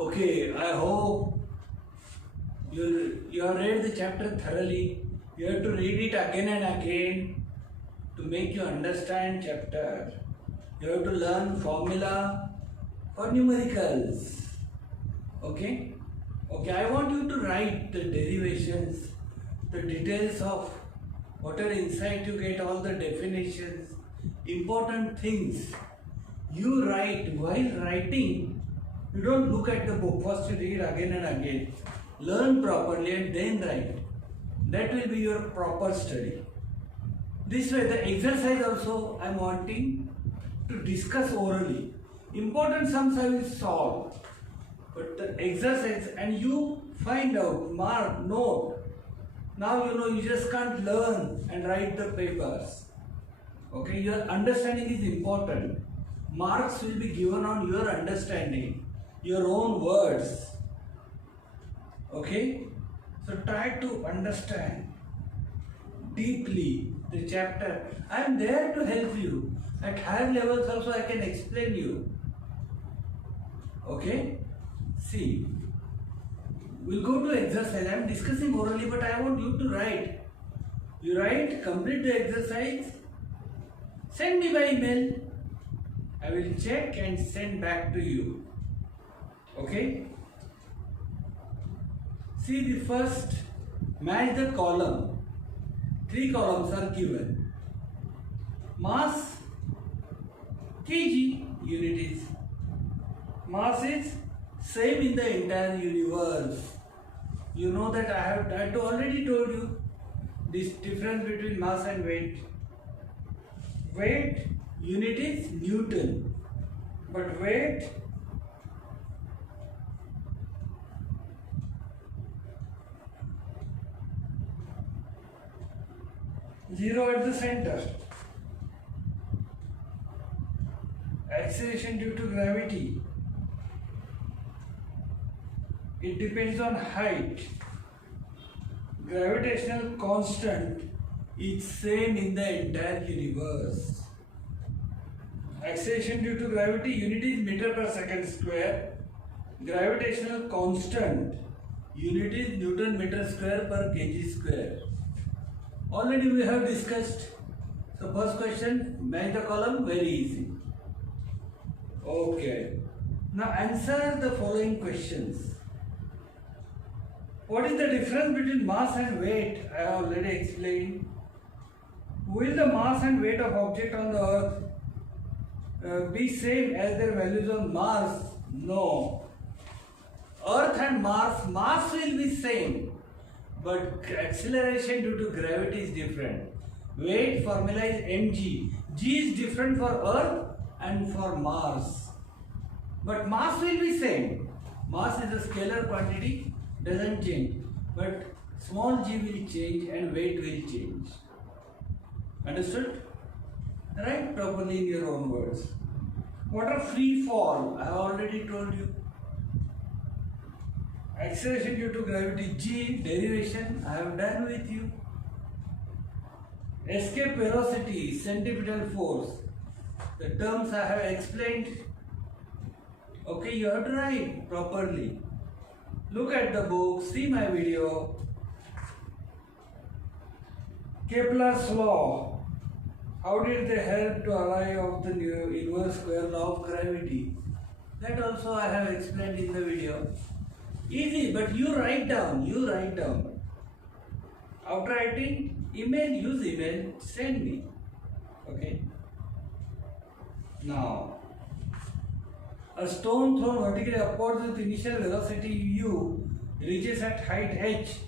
Okay, I hope you have read the chapter thoroughly. You have to read it again and again to make you understand chapter. You have to learn formula for numericals. Okay? Okay, I want you to write the derivations, the details of whatever insight you get, all the definitions, important things. You write. While writing, you don't look at the book. First you read again and again. Learn properly and then write. That will be your proper study. This way, the exercise also I am wanting to discuss orally. Important sums I will solve. But the exercise, and you find out, mark, note. Now you know you just can't learn and write the papers. Okay, your understanding is important. Marks will be given on your understanding, your own words. Okay, so try to understand deeply the chapter. I am there to help you. At higher levels also I can explain you. Okay, see, we'll go to exercise. I am discussing orally, but I want you to write. You write, complete the exercise, send me by email. I will check and send back to you. Okay? See the first, match the column. 3 columns are given. Mass, kg, unit is. Mass is same in the entire universe. You know that I have already told you this difference between mass and weight. Weight unit is Newton, but weight zero at the center. Acceleration due to gravity. It depends on height. Gravitational constant is same in the entire universe. Acceleration due to gravity unit is meter per second square. Gravitational constant unit is Newton meter square per kg square. Already we have discussed. So first question, match the column, very easy. Okay. Now answer the following questions. What is the difference between mass and weight? I have already explained. Will the mass and weight of object on the earth be same as their values on Mars? No. Earth and Mars, mass will be same, but acceleration due to gravity is different. Weight formula is mg. G is different for Earth and for Mars. But mass will be same. Mass is a scalar quantity, doesn't change. But small g will change and weight will change. Understood? Write properly in your own words. What are free fall? I have already told you. Acceleration due to gravity, g, derivation, I have done with you. Escape velocity, centripetal force. The terms I have explained. Okay, you have to write properly. Look at the book, see my video. Kepler's law. How did they help to arrive of the inverse square law of gravity? That also I have explained in the video. Easy, but you write down, After writing, use email, send me. Okay. Now, a stone thrown vertically upwards with initial velocity u reaches at height h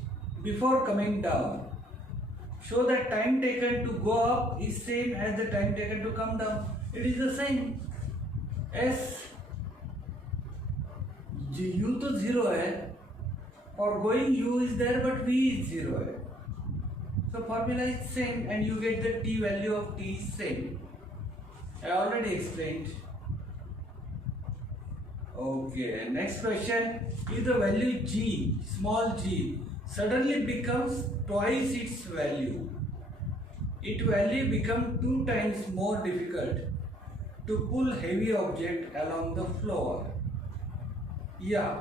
before coming down. Show that time taken to go up is same as the time taken to come down. It is the same. S u to 0 hai. For going u is there, but v is 0 hai. So formula is same and you get the t value of t is same. I already explained. Okay, next question. If the value g, small g, suddenly becomes twice its value, its value becomes 2 times more difficult to pull heavy object along the floor. Yeah,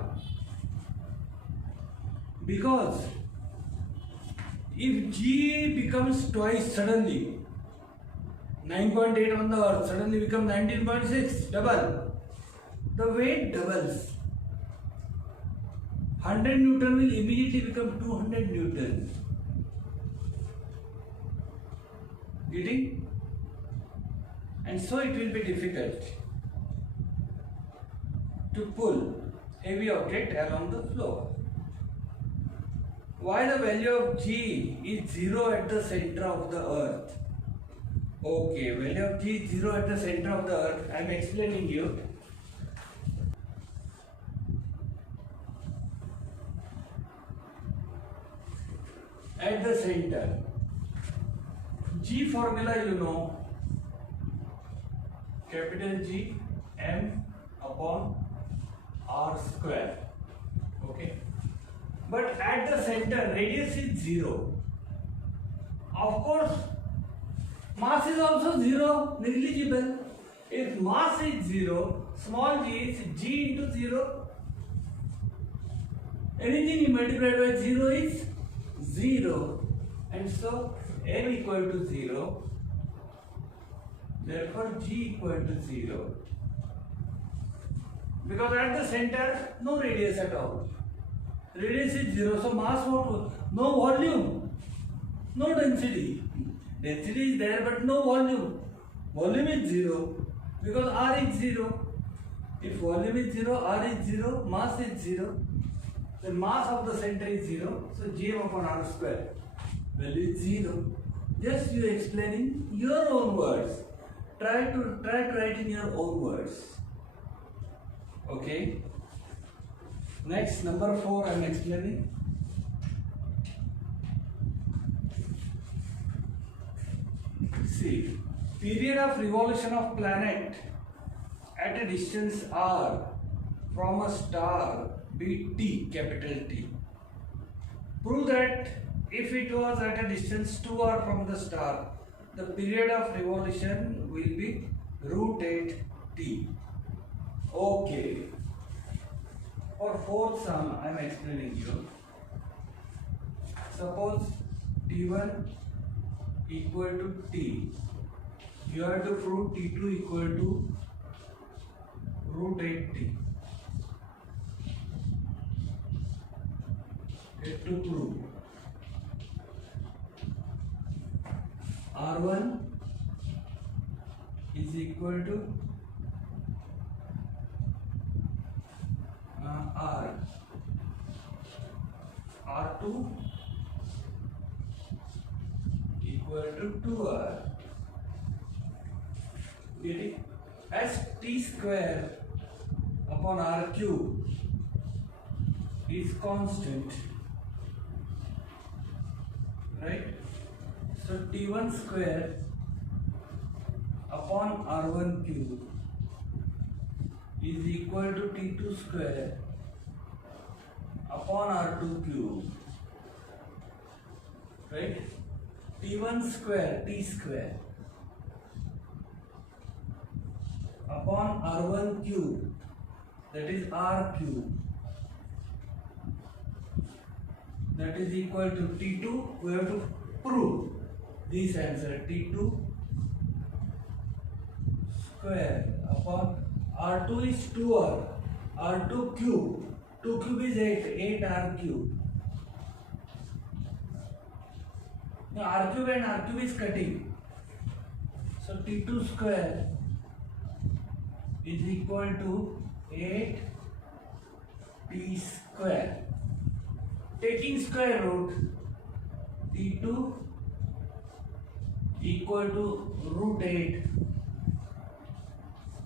because if G becomes twice suddenly, 9.8 on the earth suddenly becomes 19.6, double. The weight doubles. 100 Newton will immediately become 200 Newton. Getting? And so it will be difficult to pull heavy object along the floor. Why the value of G is 0 at the center of the earth? Okay, value of G is 0 at the center of the earth. I am explaining you. At the center, G formula you know, capital G M upon R square. Okay, but at the center radius is 0. Of course, mass is also 0, negligible. If mass is 0, small g is G into 0. Anything you multiply by 0 is 0. And so M equal to 0. Therefore G equal to 0. Because at the center, no radius at all. Radius is 0, so mass what? No volume, no density. Density is there but no volume. Volume is 0 because R is 0. If volume is 0, R is 0, mass is 0. The mass of the center is 0, so Gm upon R square value is 0. Just you explaining your own words. Try to write in your own words. Okay. Next, number 4 I am explaining. See, period of revolution of planet at a distance r from a star be T, capital T. Prove that if it was at a distance 2r from the star, the period of revolution will be √8 T. Okay. For fourth sum, I am explaining you. Suppose T1 equal to T. You have to prove T2 equal to √8 T. Get to prove R1 is equal to R. R2 equal to 2R. Getting? As T square upon R cube is constant, right? So T1 square upon R1 cube is equal to T2 square upon R2 cube, right? T1 square, T square upon R1 cube, that is R cube, that is equal to T2. We have to prove this answer. T2 square upon R2 is 2R, R2 cube, 2 cube is 8, 8R cube. Now R cube and R cube is cutting, so T2 square is equal to 8 T square. Taking square root, T2 equal to √8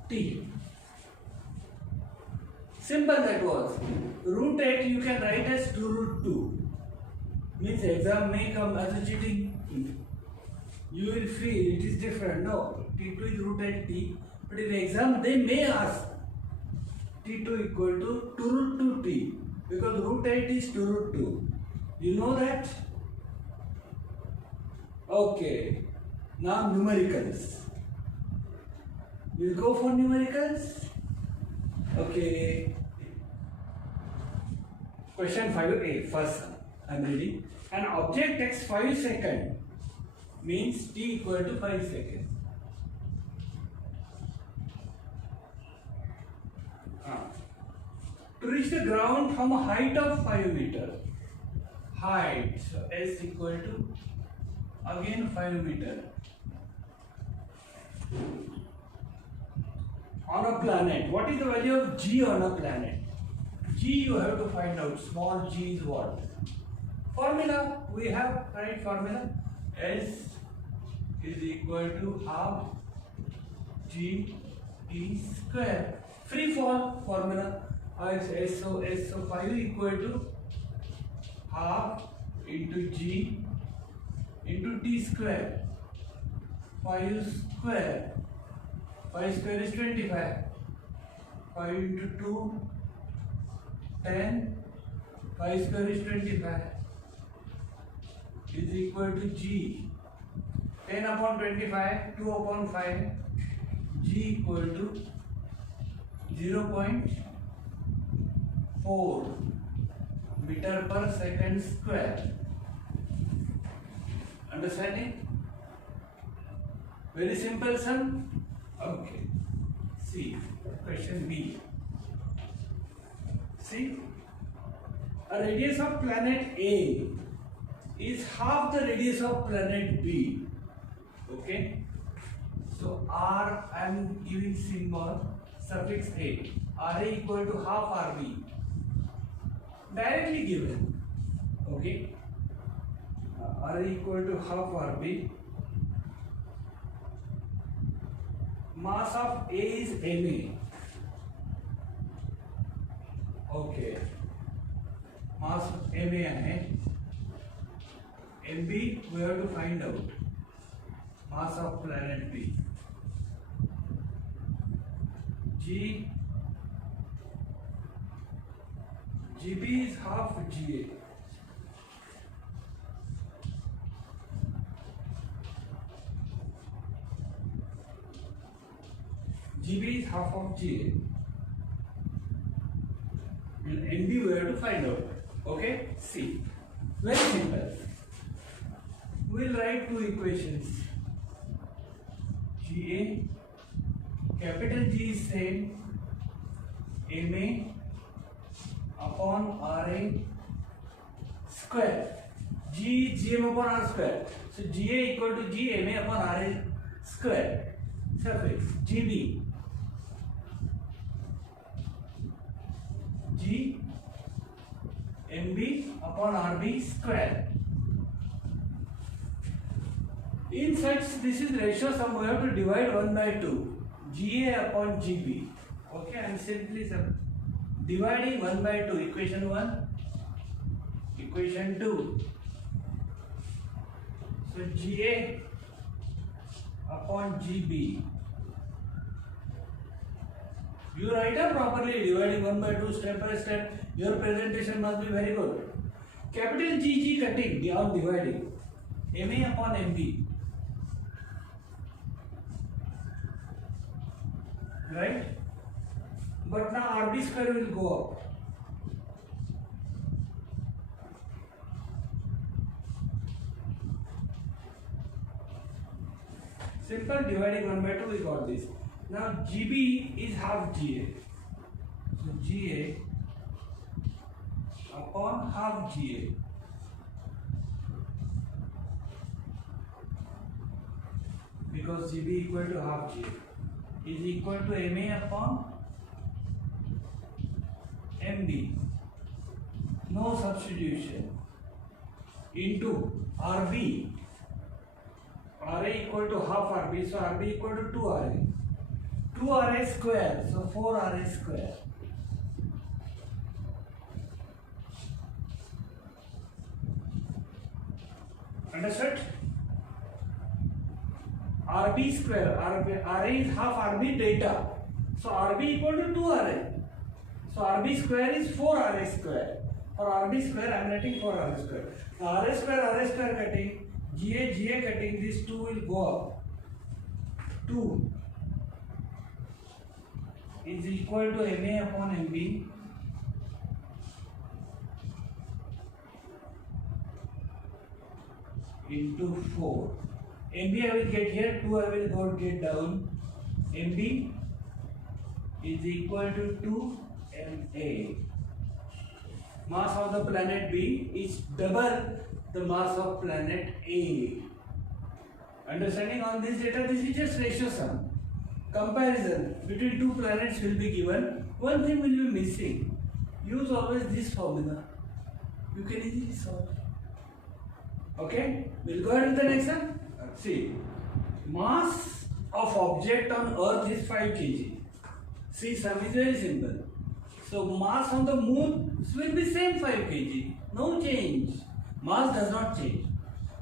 T. Simple that was. √8 you can write as 2√2. Means exam may come as a cheating. You will feel it is different. No, T2 is √8 T. But in exam they may ask T2 equal to 2√2 T. Because √8 is 2√2. You know that? Okay. Now numericals. We'll go for numericals. Okay. Question 5a, first I am reading. An object takes 5 seconds, means t equal to 5 seconds. To reach the ground from a height of 5 meters. Height, so s equal to again 5 meters. On a planet, what is the value of g on a planet? G you have to find out. Small g is what? Formula, we have, right? Formula S is equal to half g t square. Free fall formula. So 5 equal to half into g into t square. 5 square. 5 square is 25. 5 into 2, 10. 5 square is 25. Is equal to g. 10 upon 25, 2 upon 5. G equal to 0.4 meter per second square. Understanding? Very simple, son. Okay. See, question B. See, a radius of planet A is half the radius of planet B. Okay. So R, I am giving symbol suffix A. RA equal to half RB. Directly given. Okay. RA equal to half RB. Mass of A is Ma. Okay. Mass of Ma है. MB we have to find out. Mass of planet B. GB is half GA. GB is half of GA. And NB we have to find out. Okay? See. Very simple. We will write two equations. GA, capital G is same, MA upon RA square. G is GM upon R square. So GA equal to GMA upon RA square. Suffix GB. G MB upon RB square. In such, this is ratio sum, we have to divide 1 by 2. GA upon GB. Okay, I am simply dividing 1 by 2. Equation 1, equation 2. So GA upon GB. You write up properly, dividing 1 by 2 step by step. Your presentation must be very good. Capital GG cutting, on dividing. MA upon MB. Right? But now RB square will go up. Simple, dividing 1 by 2, we got this. Now GB is half GA. So GA upon half GA. Because GB equal to half GA is equal to MA upon MB. No substitution. Into RB. RA equal to half RB, so RB equal to 2 RA. 2 RA square, so 4 RA square. Understood? RB square, RA is half RB data. So RB equal to 2 RA. So RB square is 4 RA square. For RB square, I am writing 4 RA square. Now RA square cutting. GA cutting, this 2 will go up. 2 is equal to MA upon MB into 4. MB I will get here, 2 I will go get down. MB is equal to 2 MA. Mass of the planet B is double the mass of planet A. Understanding on this data, this is just ratio sum. Comparison between two planets will be given. One thing will be missing. Use always this formula. You can easily solve. Okay? We'll go ahead with the next one. See, mass of object on Earth is 5 kg. See, sum is very simple. So mass on the moon will be same 5 kg. No change. Mass does not change.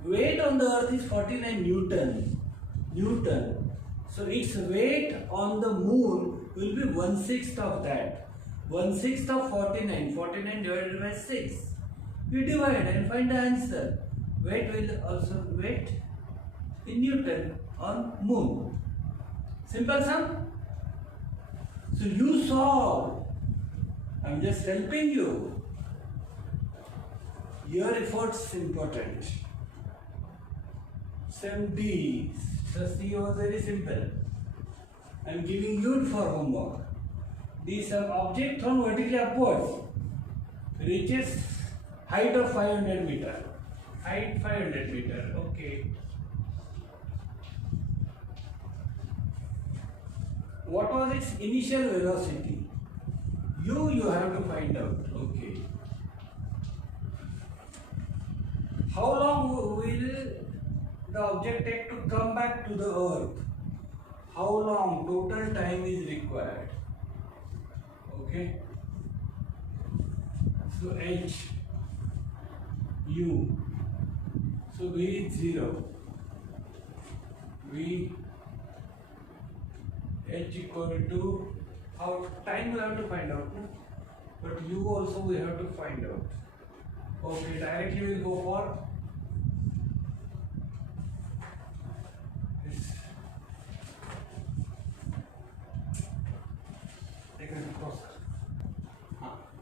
Weight on the Earth is 49 Newton. So its weight on the moon will be 1/6 of that. 1/6 of 49. 49 divided by 6. We divide and find the answer. Weight will also weight in Newton on moon. Simple sum. So you solve. I'm just helping you. Your efforts important. Sum D. So C was very simple. I'm giving you for homework. This object thrown vertically upwards reaches height of 500 meter. Height 500 meter. Okay. What was its initial velocity? You have to find out. Okay. How long will the object take to come back to the Earth? How long total time is required? Okay. So H U. So V is 0. V H equal to how time we have to find out, no? But U also we have to find out. Okay, directly we will go for this.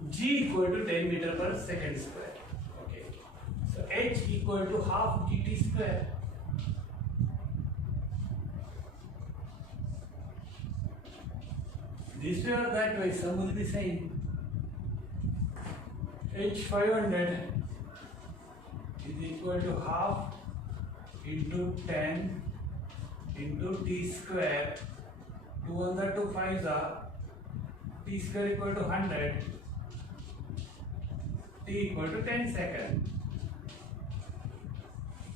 G equal to 10 meter per second square. Okay. So H equal to half gt square. This way or that way, sum will be same. H 500 is equal to half into 10 into t square. 2 on the 2 5s are t square equal to 100. T equal to 10 seconds.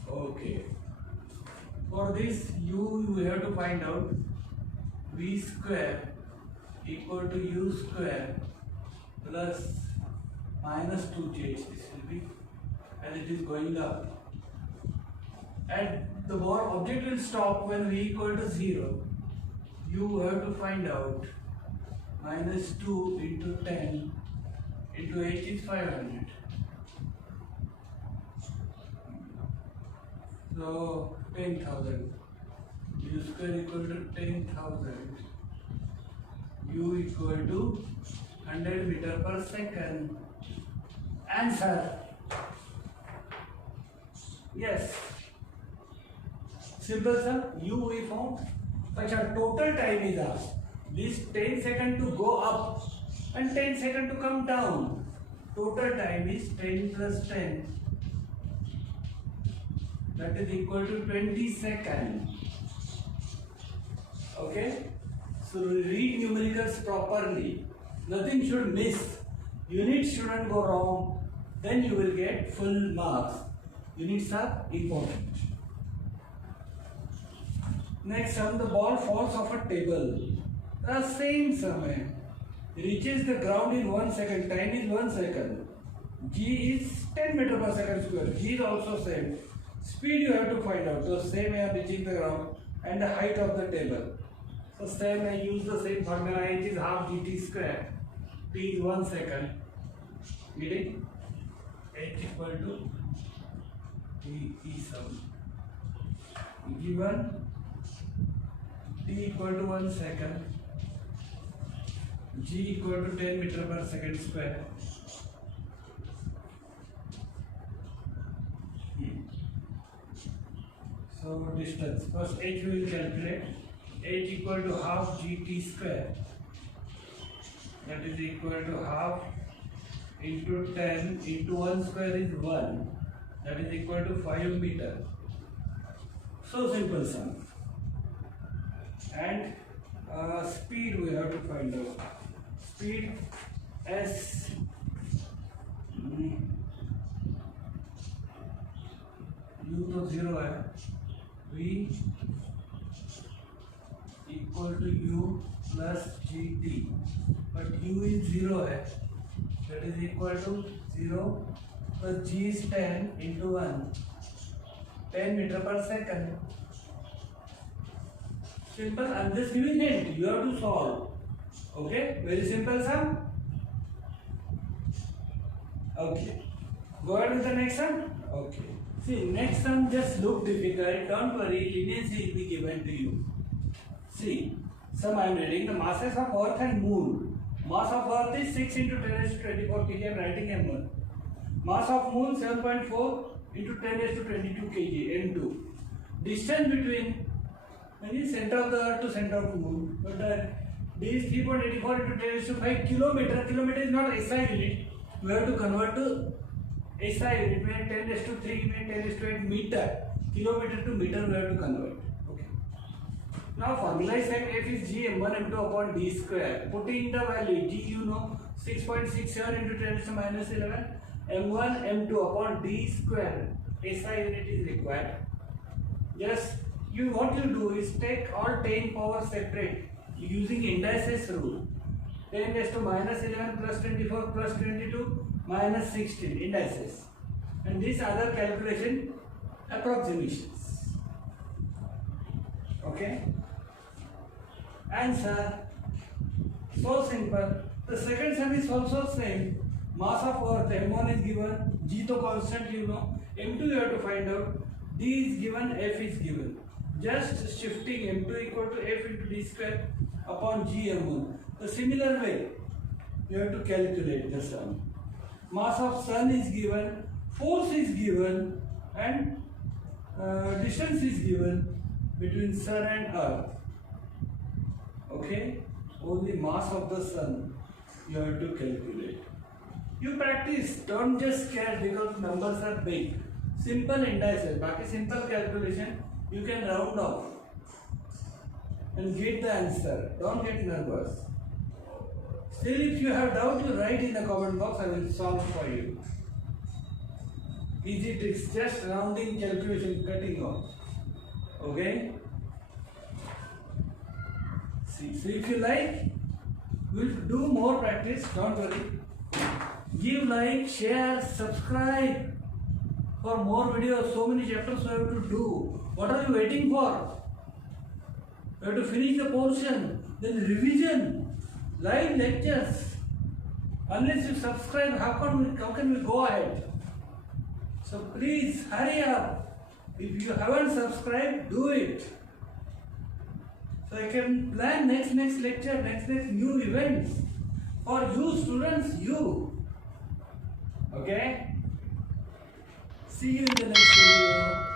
Okay. For this we have to find out v square equal to u square plus minus 2j. This will be as it is going up. And the object will stop when v equal to 0. You have to find out minus 2 into 10 into h is 500. So 10,000. U square equal to 10,000. U equal to 100 meter per second. Answer. Yes. Simple sir. U we found. But total time is asked. This 10 seconds to go up and 10 seconds to come down. Total time is 10 plus 10. That is equal to 20 seconds. Okay. So read numericals properly. Nothing should miss. Units shouldn't go wrong. Then you will get full marks. Units are important. Next sum, the ball falls off a table. The same sum. Reaches the ground in 1 second. Time is 1 second. G is 10 meter per second square. G is also same. Speed you have to find out. So same I am reaching the ground and the height of the table. So same I use the same formula. H is half gt square. T is 1 second. Meaning H equal to T sum. Given T equal to 1 second. G equal to 10 meter per second square. So distance. First h we will calculate. H equal to half gt square. That is equal to half into 10 into 1 square is 1. That is equal to 5 meter. So simple sum. And speed we have to find out. Speed s u तो 0 है, v equal to u plus gt, but u is 0 है, that is equal to 0 plus g is 10 into 1, 10 meter per second. Simple. I'm just giving hint. You have to solve. Okay. Very simple sum. Okay. Go ahead with the next sum. Okay. See, next sum just look difficult. Don't worry. Leniency will be given to you. See, sum I am reading. The masses of Earth and Moon. Mass of Earth is 6 into 10 raised to 24 kg. I am writing M1. Mass of Moon 7.4 into 10 raised to 22 kg. M2. Distance between center of the Earth to center of the Moon. But D is 3.84 into 10 raised to 5 kilometer. Kilometer is not SI unit. We have to convert to SI unit. Mean 10 raised to 3, mean 10 raised to 8 meter. Kilometer to meter we have to convert. Okay. Now formalize that F is G M1 M2 upon D square. Putting the value G you know 6.67 into 10 raised to minus 11. M1 M2 upon D square. SI unit is required. Just what you do is take all 10 powers separate using indices rule. 10 raised to minus 11 plus 24 plus 22 minus 16 indices. And this other calculation approximations. Okay. Answer. So simple. The second sum is also same. Mass of Earth M1 is given. G to constant you know. M2 you have to find out. D is given. F is given. Just shifting M2 equal to F into D square upon G M1. The similar way, you have to calculate the sum. Mass of Sun is given, force is given, and distance is given between Sun and Earth. Okay? Only mass of the Sun you have to calculate. You practice, don't just care because numbers are big. Simple indices, बाकी simple calculation. You can round off and get the answer. Don't get nervous. Still, if you have doubt, you write in the comment box. I will solve for you. Easy tricks, just rounding calculation, cutting off. Okay? See, so if you like, we'll do more practice. Don't worry. Give like, share, subscribe for more videos. So many chapters we have to do. What are you waiting for? You have to finish the portion, then revision, live lectures. Unless you subscribe, how can we go ahead? So please hurry up. If you haven't subscribed, do it. So I can plan next lecture, next new events for you students, you. Okay? See you in the next video.